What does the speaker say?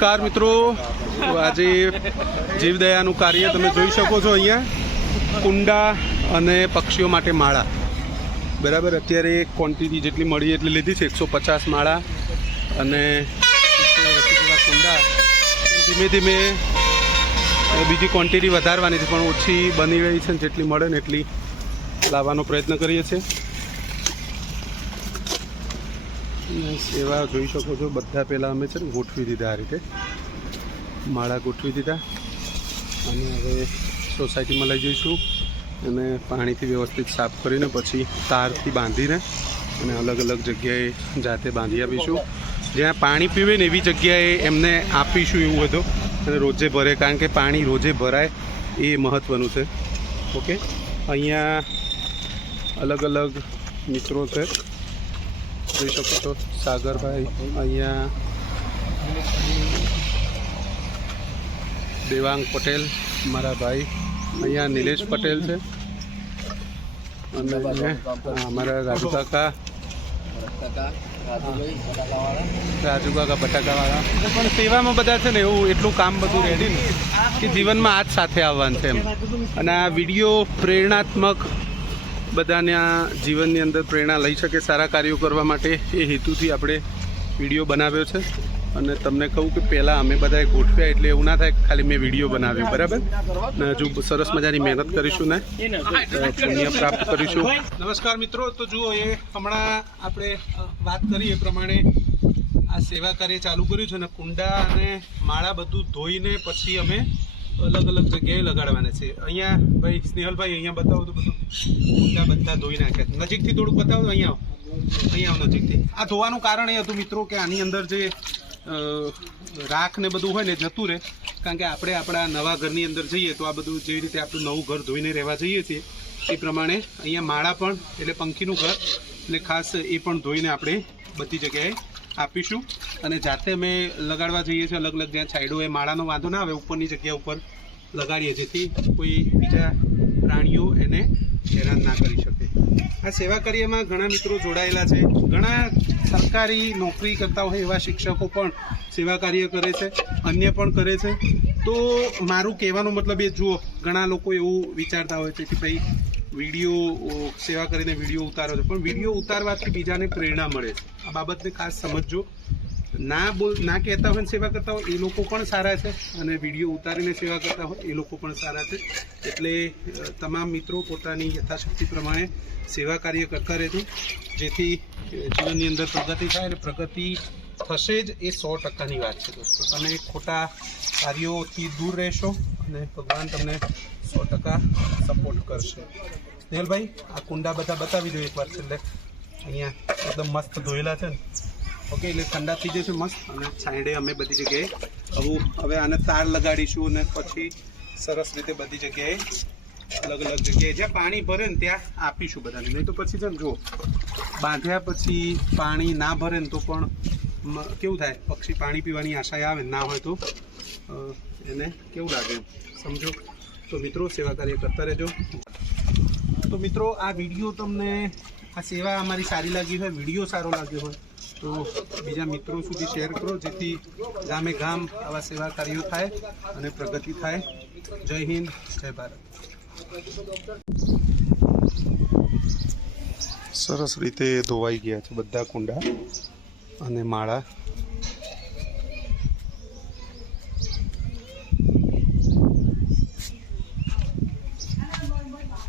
નમસ્કાર મિત્રો. આજે જીવદયાનું કાર્ય તમે જોઈ શકો છો અહીંયા. કુંડા અને પક્ષીઓ માટે માળા. બરાબર? અત્યારે ક્વોન્ટિટી જેટલી મળી એટલી લીધી છે, એકસો પચાસ માળા. અને 180 જેવા કુંડા ધીમે ધીમે બીજી ક્વોન્ટિટી વધારવાની છે, પણ ઓછી બની રહી છે જેટલી મળે ને એટલી લાવવાનો પ્રયત્ન કરીએ છીએ અને સેવા જોઈ શકો છો. બધા પહેલાં અમે છે ને ગોઠવી દીધા આ રીતે. માળા ગોઠવી દીધા. અને હવે સોસાયટીમાં લઈ જઈશું. અને પાણીથી વ્યવસ્થિત સાફ કરીને પછી તારથી બાંધીને અને અલગ અલગ જગ્યાએ જાતે બાંધી આપીશું. જ્યાં પાણી પીવે ને એવી જગ્યાએ એમને આપીશું એવું હતું અને રોજે ભરે, કારણ કે પાણી રોજે ભરાય એ મહત્ત્વનું છે. ઓકે? અહીંયા અલગ અલગ મિત્રો છે. જોઈ શકો છો. સાગરભાઈ અહીંયા દેવાંગ પટેલ, મારા ભાઈ. અહીંયા નિલેશ પટેલ છે. અને અમારા રાજુ કાકા. રાજુ કાકા બટાકાવાળા. પણ સેવામાં બધા છે ને એવું એટલું કામ બધું રેડી ને, કે જીવનમાં આજ સાથે આવવાનું છે એમ. અને આ વીડિયો પ્રેરણાત્મક બધાને આ જીવનની અંદર પ્રેરણા લઈ શકે સારા કાર્યો કરવા માટે એ હેતુથી આપણે વીડિયો બનાવ્યો છે. અને તમને કહું કે પહેલાં અમે બધાએ ગોઠવ્યા એટલે એવું ના થાય ખાલી મેં વીડિયો બનાવ્યો, બરાબર? ને હજુ સરસ મજાની મહેનત કરીશું ને. પુણ્ય પ્રાપ્ત કરીશું. નમસ્કાર મિત્રો, તો જુઓ એ હમણાં આપણે વાત કરી એ પ્રમાણે આ સેવા કાર્ય ચાલુ કર્યું છે ને કુંડા અને માળા બધું ધોઈને પછી અમે અલગ અલગ જગ્યાએ લગાડવાના છે. અહીંયા ભાઈ સ્નેહલભાઈ અહીંયા બતાવો તો બધું. કુંડા બધા ધોઈ નાખ્યા નજીકથી થોડુંક બતાવો તો અહીંયા અહીંયા નજીકથી. આ ધોવાનું કારણ એ હતું મિત્રો કે આની અંદર જે રાખ ને બધું હોય ને જતું રહે. કારણ કે આપણે આપણા નવા ઘરની અંદર જઈએ તો આ બધું જેવી રીતે આપણું નવું ઘર ધોઈને રહેવા જઈએ છીએ, એ પ્રમાણે અહીંયા માળા પણ, એટલે પંખીનું ઘર, એટલે ખાસ એ પણ ધોઈને આપણે બધી જગ્યાએ આપીશું. અને જાતે અમે લગાડવા જઈએ છીએ અલગ અલગ જ્યાં છાંયડો એ માળાનો વાંધો ના આવે, ઉપરની જગ્યા ઉપર લગાડીએ જેથી કોઈ બીજા પ્રાણીઓ એને હેરાન ના કરી શકે. આ સેવા કાર્યમાં ઘણા મિત્રો જોડાયેલા છે. ઘણા સરકારી નોકરી કરતા હોય એવા શિક્ષકો પણ સેવા કાર્ય કરે છે, અન્ય પણ કરે છે. તો મારું કહેવાનો મતલબ એ, જુઓ, ઘણા લોકો એવું વિચારતા હોય છે કે ભાઈ વીડિયો સેવા કરીને વીડિયો ઉતારો છો. પણ વીડિયો ઉતારવાથી બીજાને પ્રેરણા મળે છે. આ બાબતને ખાસ સમજજો. ના બોલ, ના કહેતા હોય સેવા કરતા હોય, એ લોકો પણ સારા છે. અને વીડિયો ઉતારીને સેવા કરતા હોય, એ લોકો પણ સારા છે. એટલે તમામ મિત્રો પોતાની યથાશક્તિ પ્રમાણે સેવા કાર્ય કરતા રહેજો જેથી જીવનની અંદર પ્રગતિ થાય અને પ્રગતિ થશે જ એ સો ટકાની વાત છે, દોસ્તો. તમે ખોટા કાર્યોથી દૂર રહેશો અને ભગવાન તમને સો ટકા સપોર્ટ કરશે. સ્નેહલભાઈ, આ કુંડા બધા બતાવી દો એકવાર છેલ્લે. અહીંયા એકદમ મસ્ત ધોયેલા છે ને. ઓકે, એટલે ઠંડા થઈ જશે, મસ્ત. અને છાંયડે અમે બધી જગ્યાએ હવે હવે આને તાર લગાડીશું અને પછી સરસ રીતે બધી જગ્યાએ અલગ અલગ જગ્યાએ જ્યાં પાણી ભરે ને ત્યાં આપીશું બધાને. નહીં તો પછી છે ને, જુઓ, બાંધ્યા પછી પાણી ના ભરે ને તો પણ કેવું થાય? પક્ષી પાણી પીવાની આશા આવે ના હોય તો એને કેવું લાગે? સમજો? તો મિત્રો સેવા કાર્ય કરતા રહેજો. તો મિત્રો, આ વીડિયો તમને આ સેવા અમારી સારી લાગી હોય વીડિયો સારો લાગ્યો હોય, તો બીજા મિત્રો સુધી શેર કરો, જેથી ગામે ગામ આવા સેવા કાર્યો થાય અને પ્રગતિ થાય. જય હિન્દ, જય ભારત. સરસ રીતે ધોવાઈ ગયા છે બધા કુંડા અને માળા.